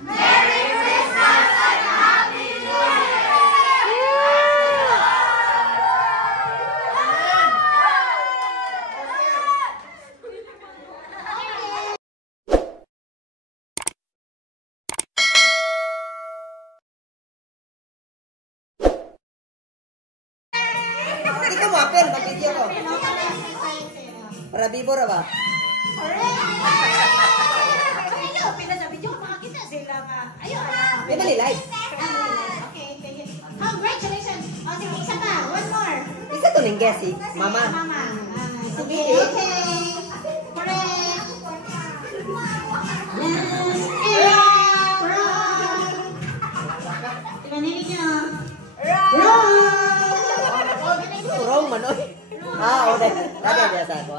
Merry Christmas and Happy New Year! Hindi ko mapin, mag-video ko. Para bibo ra ba? Ayaw, pinasabi dyan, makakita sila nga. Ayaw, ayaw. May mali live. Okay. Congratulations. O, sige, isa pa. One more. Isa to ning guess si Mama. Mama. Sige, okay. Correct. Timanin niyo. Wrong man oy. Ah, okay. Dali biasa ko.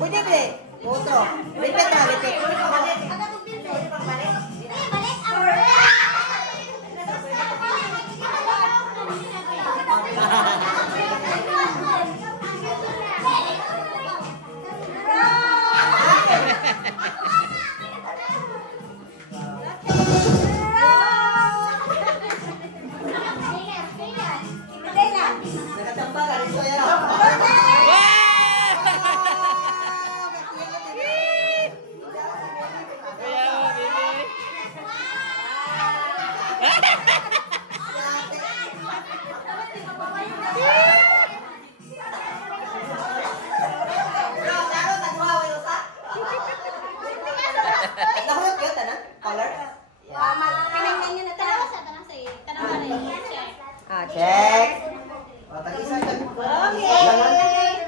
Pwede ba? Otro. Repeat na, repeat. Nakatamba ka rin ko yan. Check.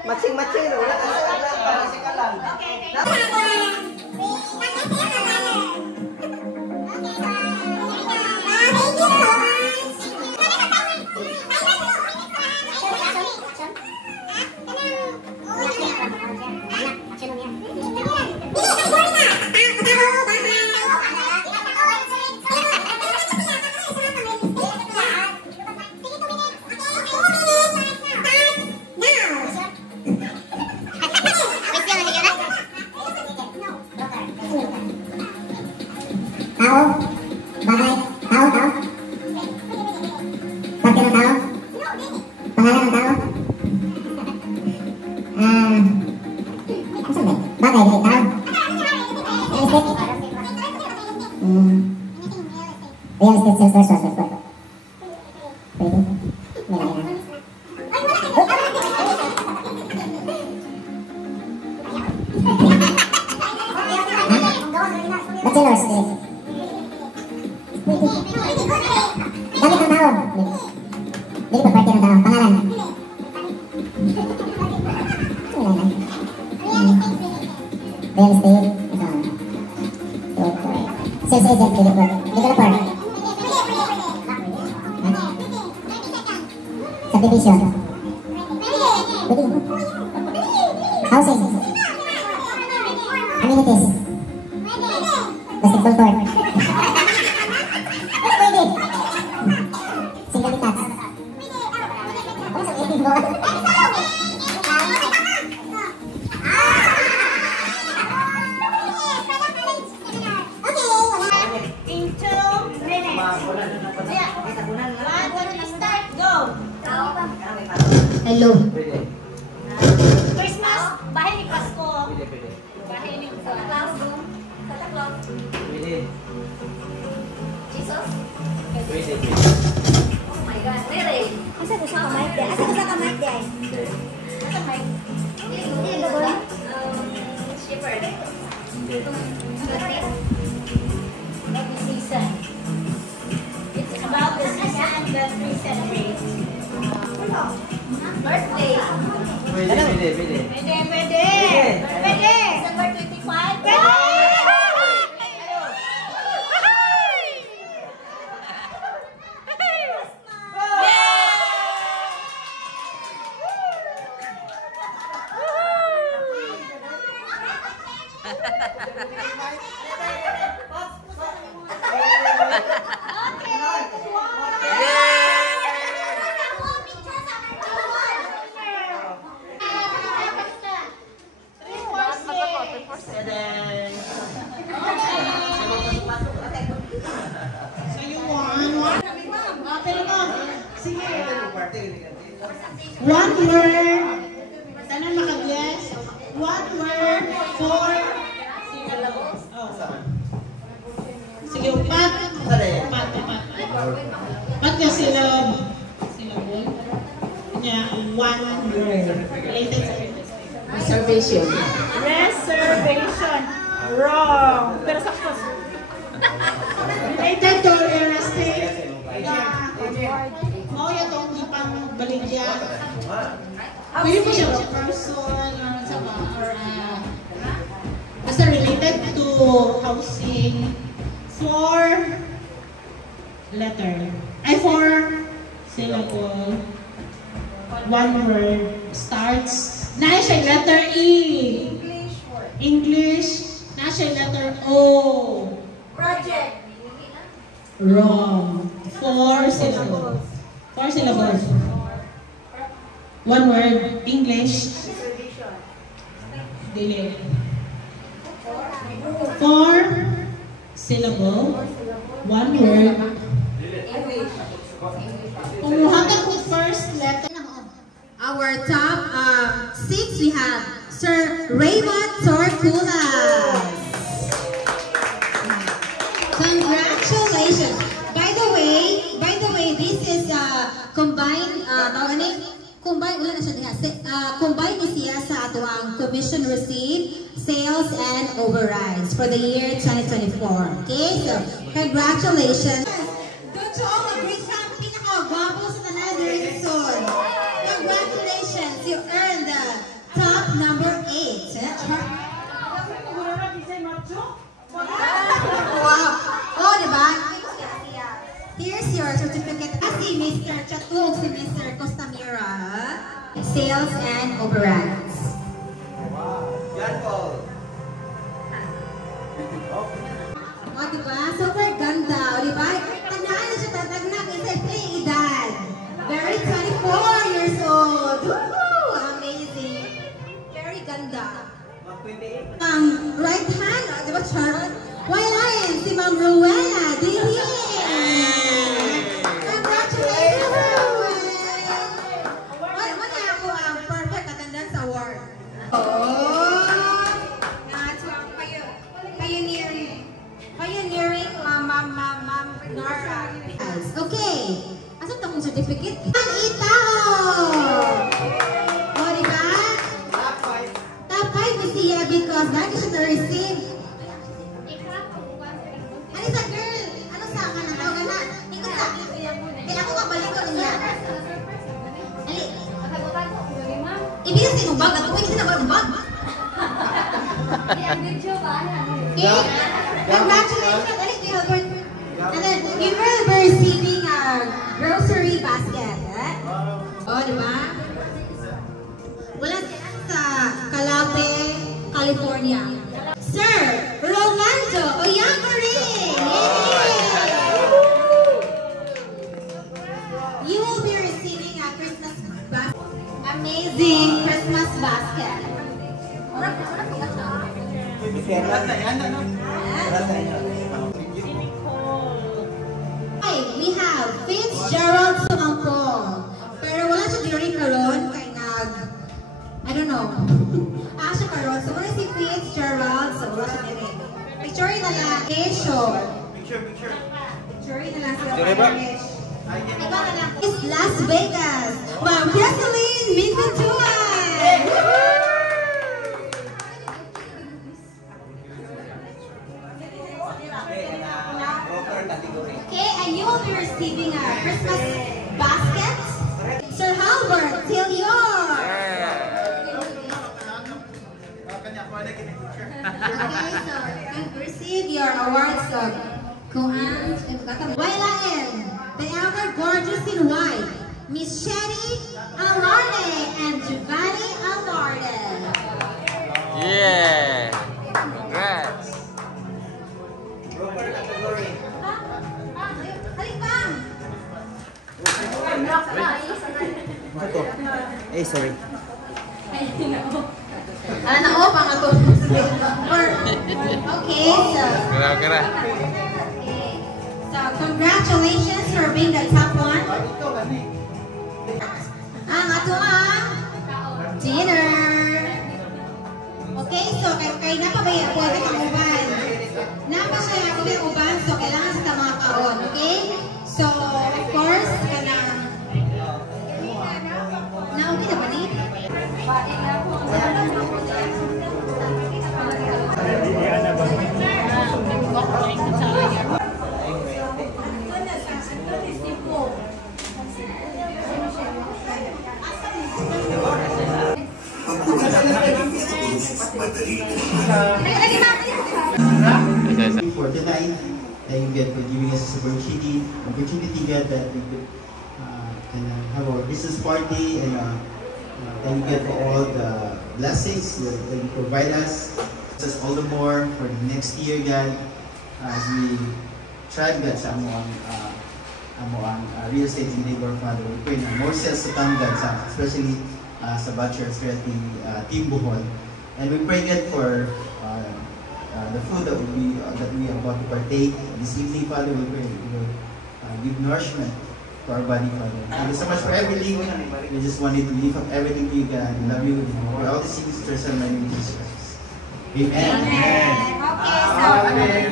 Matching-matching. Wala ka sa lang. Subdivision. Housing. Amenities. Basketball court. Single tax. Hello. Christmas, bahay ni Pasko. Bahay ni Santa Claus. Jesus? Oh my God, really? Asa ko sa kamay day? Asa ko sa kamay day? Asa may? Shepherd. Every season. It's about the season that we celebrate. Birthday. Pwede. December 25. One word. Sana makabless. One word for syllables. Oh. Sige, upat. Upat. Upat yung syllable. Kanya, one word. Related sa reservation. Reservation. Wrong. Pero sakto. Related to real estate. Oh, yan itong ipang baligya. Pwede mo siya person or basta related to housing. Four letter. Ay, four syllable. One word. Starts. Na siya letter E. English. Na siya letter O. Project. Wrong. Four syllables. Four syllables. One word. English. Dili. Four syllable. One word. Umuhatag ko first letter. Our top 6, we have Sir Raymond Torculas. Congratulations. By the way, this is combined ulan na siya diha. Combined ni siya sa ato ang commission received, sales and overrides for the year 2024. Okay, so congratulations. Doon to all the great pinaka-guwapo sa tanan during soon. Congratulations, you earned the top number 8. Wow! Oh, diba? Here's your certificate. Si Mr. Chatug, si Mr. Costamira. Sales and overrides. Yan po. O, diba? Super ganda. O, diba? Tandaan na siya tatagnak. Isa play edad. Very 24 years old. Woohoo! Amazing. Very ganda. Right hand, diba, Sharon? Why si Ma'am Rowena Dili. Congratulations, Rowena. Wala ako ang perfect attendance award. Oh! Pioneering, Ma'am Nora. Okay. Asan ito kong certificate? Itao! O, diba? Top 5 is siya because lagi siya na-receive. Ano sa girl? Ano sa ka na tawag na? Ikaw sa. Kaya ako kabalik ko niya. Ali. Ibig sa tinubag. At kung hindi na bag. Okay? Congratulations. Ali, we have and then you will be receiving a grocery basket. Oh, diba? Wala siya sa Calave, California. Sir Rolando Oyamarin! You will be receiving a Christmas basket. Amazing Christmas basket. Hi, we have Fitzgerald Sumampong. Pero wala siya diri karon kay I don't know. Siya karon. So wala si Fitzgerald. So wala siya diri. Picture na lang. Picture na lang sila. Iba na lang. It's Las Vegas. Wow, Jocelyn Mintuan! Okay, and you will be receiving a Christmas basket. Sir Halbert, till your. Okay, so receive your awards of Wailaen, the ever gorgeous in white, Miss Shetty Alarde and Giovanni Alarde. Yeah! Congrats! Ito. Eh, sorry. Ano na pang ato. Okay, so. So, congratulations for being the top one. Ang ato dinner. Okay, so kay na pa ba yan? Pwede kang uban. Napa siya ako may uban, so kailangan sa mga kaon, okay? So, of course, kanang na okay na ba ni? For tonight, thank you God for giving us this opportunity God that we could kind of have our business party, and thank you God for all the blessings that you provide us. Just all the more for the next year, God, as we try God sa amuang real estate in neighbor, Father. We pray na more sales to come, God, especially sa Butchers Realty Team Bohol. And we pray God for the food that we are about to partake this evening, Father. We pray you will give nourishment to our body, Father. Thank you so much for everything. We just wanted to lift up everything to you, God. We love you. For all the sisters and my name is Jesus Christ. Amen. Okay,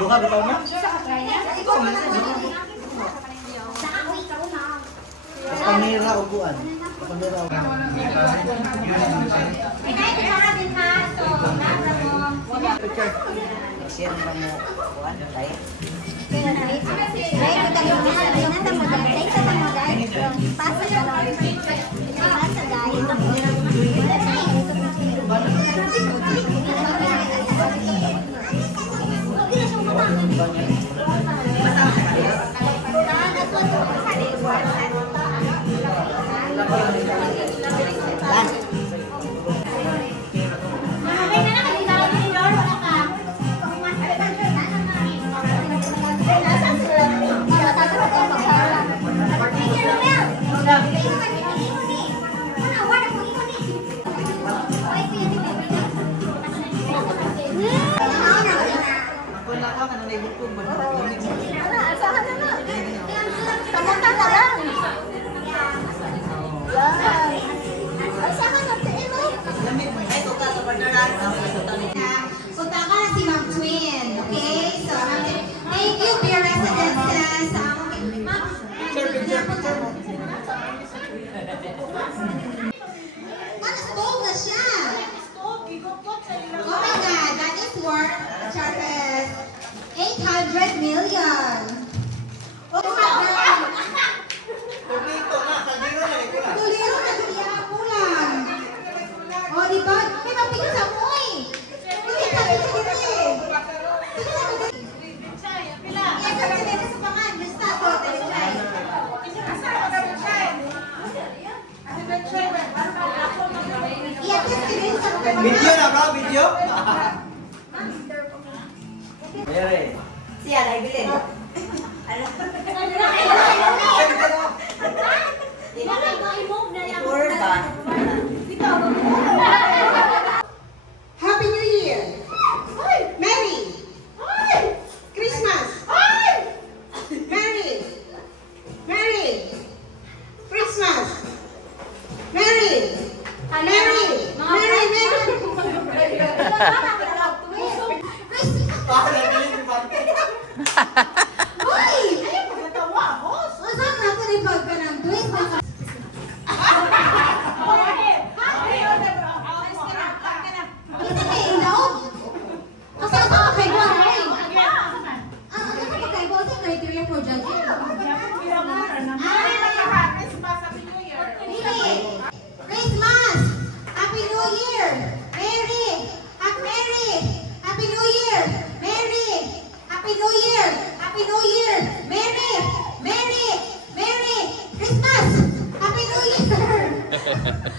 Duha bitaw na. Kamera upuan. Kamera upuan. Share mo upuan tayo. Punta ka na si Ma'am Twin, okay? So, thank you, dear residences. Stove na siya. Oh my God, that is worth charges 800 million. Oh my God. Tuliro na siya, kulang. Oh, diba? May mapigil sa moy. Hindi ka rin sa dito eh. Iya, kasi dito sa pangan. Basta ako, tayo-try. Iya, kasi dito sa pangan. Video na bro, video. Mayroon. Siya, naibilin. Happy New Year! Merry! Christmas! Merry! Merry! Christmas! Merry! Merry! Merry! Uy! Masarap na ito ni Pagka ng twist. criteria for judging. Christmas! Happy New Year! Merry! Happy New Year! Merry! Happy New Year! Happy New Year! Merry! Christmas! Happy New Year!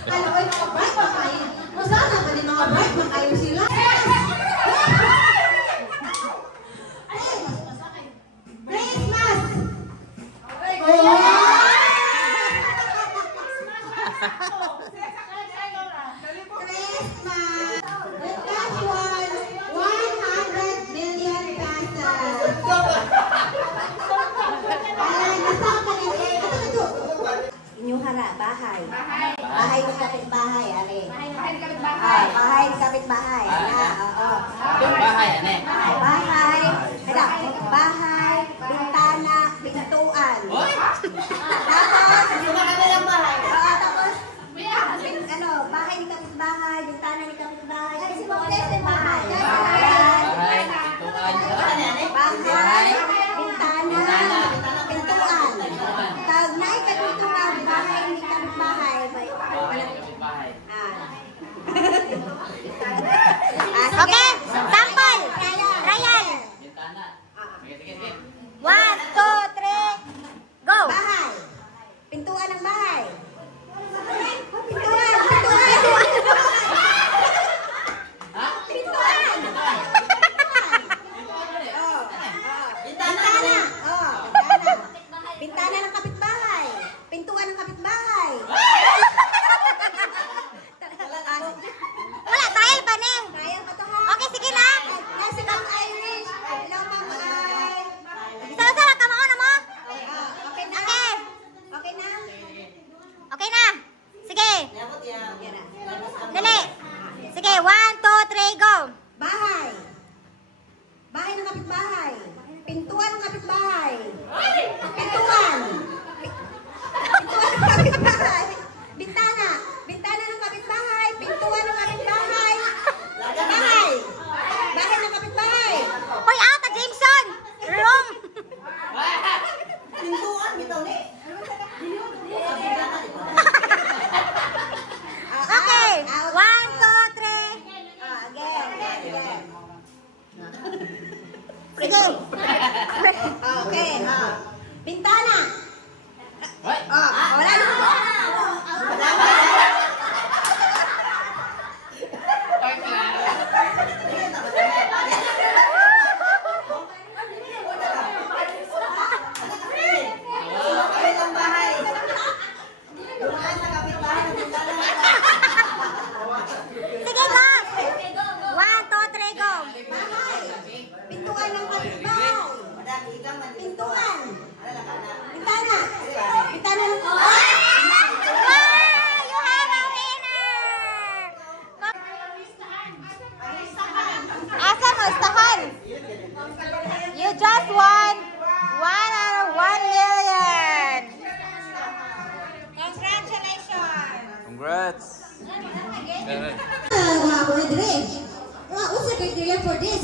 Alam ko yung mga bright pa kayo. Masana ba din mga bright pa kayo sila? Christmas! Inyong hara, bahay. Bahay ng kapitbahay, are. Bahay ng kapitbahay. Bahay ng kapitbahay. Oo. Bahay, ane. Bahay. Kada, bahay, bintana, pintuan. Tapos, tapos, bahay ng kapitbahay, bintana ng kapitbahay, pintuan ng kapitbahay. Bahay, bintana, pintuan. Tag na ikatito nga, bahay ng kapitbahay. Okay, sample. Ryan. 1, 2, 3, go. Bahay. Pintuan ng bahay. Pintuan. Bintana ng kapitbahay. Pintuan ng kapitbahay. Wala, trial pa ning. Okay, sige na. Yes, Ma'am Irish. Hello, Ma'am Irish. Sala-sala, kamao na mo? Okay na. Okay na? Okay na. Sige. Dali. Sige, 1, 2, 3, go. Bahay. Bahay ng kapitbahay. Pintuan ng kapitbahay. Pintuan. Pintuan ng kapitbahay. Bintana. Bintana ng kapitbahay. Pintuan ng kapitbahay. Bahay. Bahay ng kapitbahay. Hoy, out, Jameson. Wrong. Pintuan, bitaw ni. Okay. 1, 2, 3. Again. Sige. Okay. Bintana. Wala na. Sige, go. 1, 2, 3, go. Bahay. Pintuan ng kapitbahay. Pintuan. Bintana. Bintana ng... Wow! You have a winner! Asa mo, istahan? You just won 1 out of 1 million! Congratulations! Congrats. What's the criteria for this?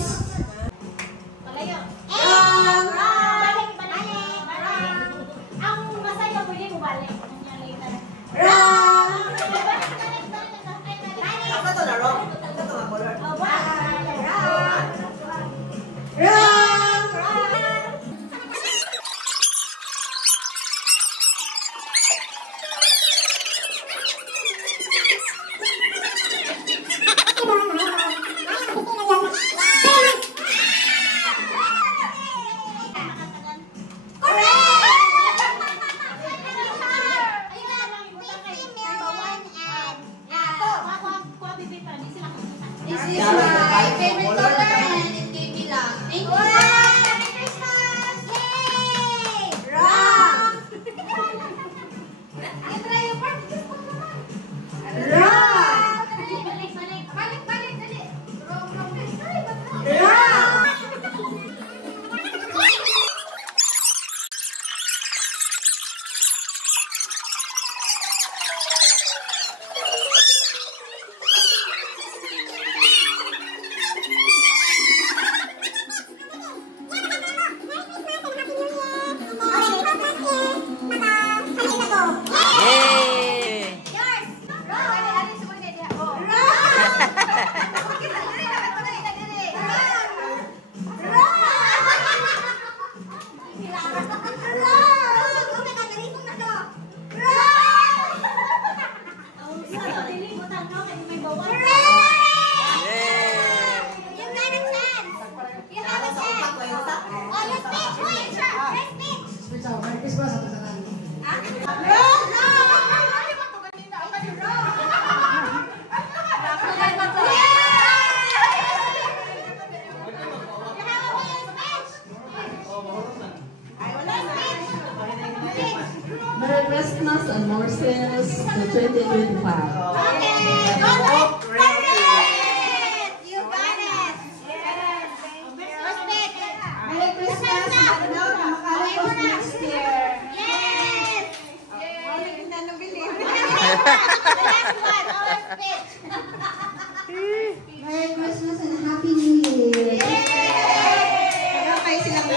Merry Christmas and more sales to 2025. Okay, go ahead. Correct! You got it. Yes. Respect. Merry Christmas. Ano, makalabas next year. Yes. The last one, our speech. Merry Christmas and Happy New Year. Okay, silang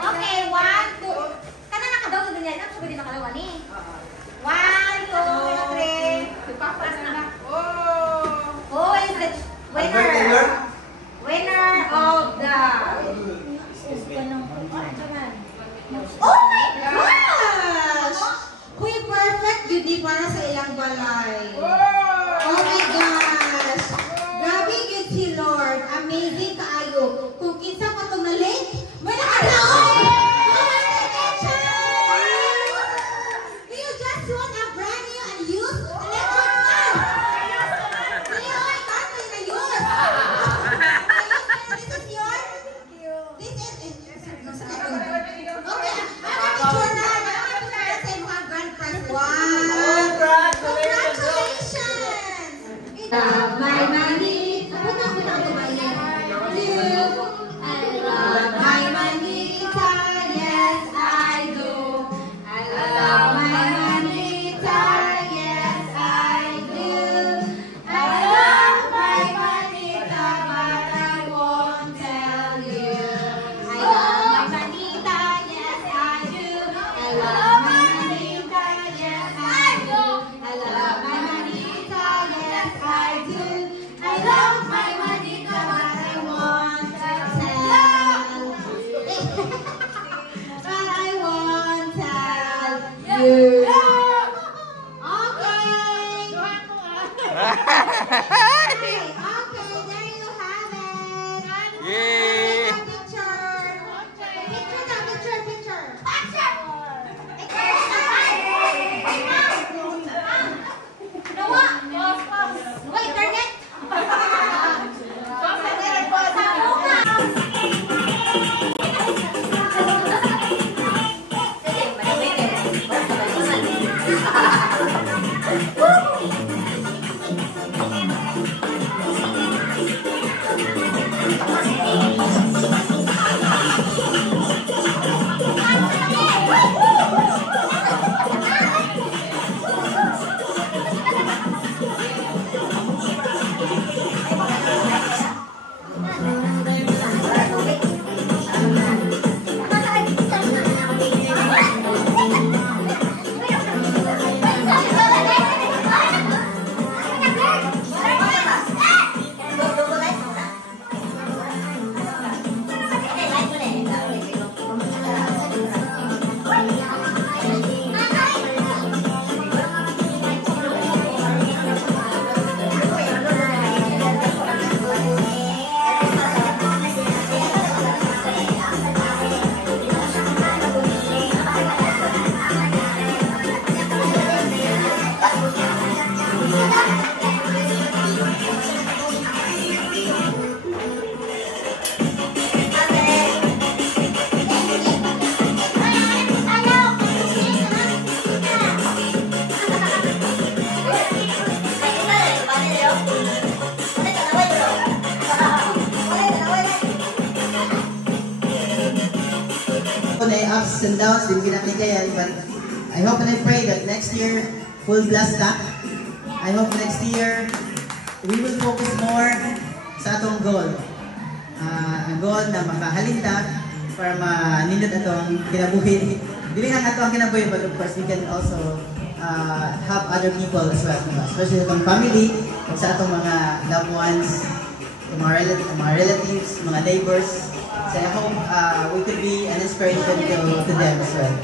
Okay, 1, 2. Kana nakadaw din yan. Ako din nakalawa ni. 1, 2, 3. Who is the winner? Winner of the... Oh my gosh! Kuy perfect yun di para sa ilang balay. Oh my gosh! Grabe yun si Lord. Amazing kaayo. Kung kinsa pa itong na-late, may nakalaon! Do you just want a brand new and used electric fan? Leon, paano yun na yun? This is yours? This is... Okay, I'm na. Kasi mga grand prize. Wow! Congratulations! Love my money. Punta ko na ito ba yan? I love my manita. Yes, I do. I love my manita. Yes, I do. I love my manita, but I won't tell you. I love my manita. Yes, I do. I love my manita. Yes, I do. I love my manita. Yes, I do. I love my manita, but I won't tell you. But I won't tell you. Okay. Okay, there you have it. Yay! Picture. Wait, turn it. Ups and downs, din kinakikayan, but I hope and I pray that next year, full blast na. I hope next year, we will focus more sa atong goal. Ang goal na makahalinta para manindot atong kinabuhi. Dili lang ato ang kinabuhi, but of course, we can also help other people as well. Especially atong family, sa atong mga loved ones, mga relatives, mga neighbors. So I hope we could be an inspiration to them as well.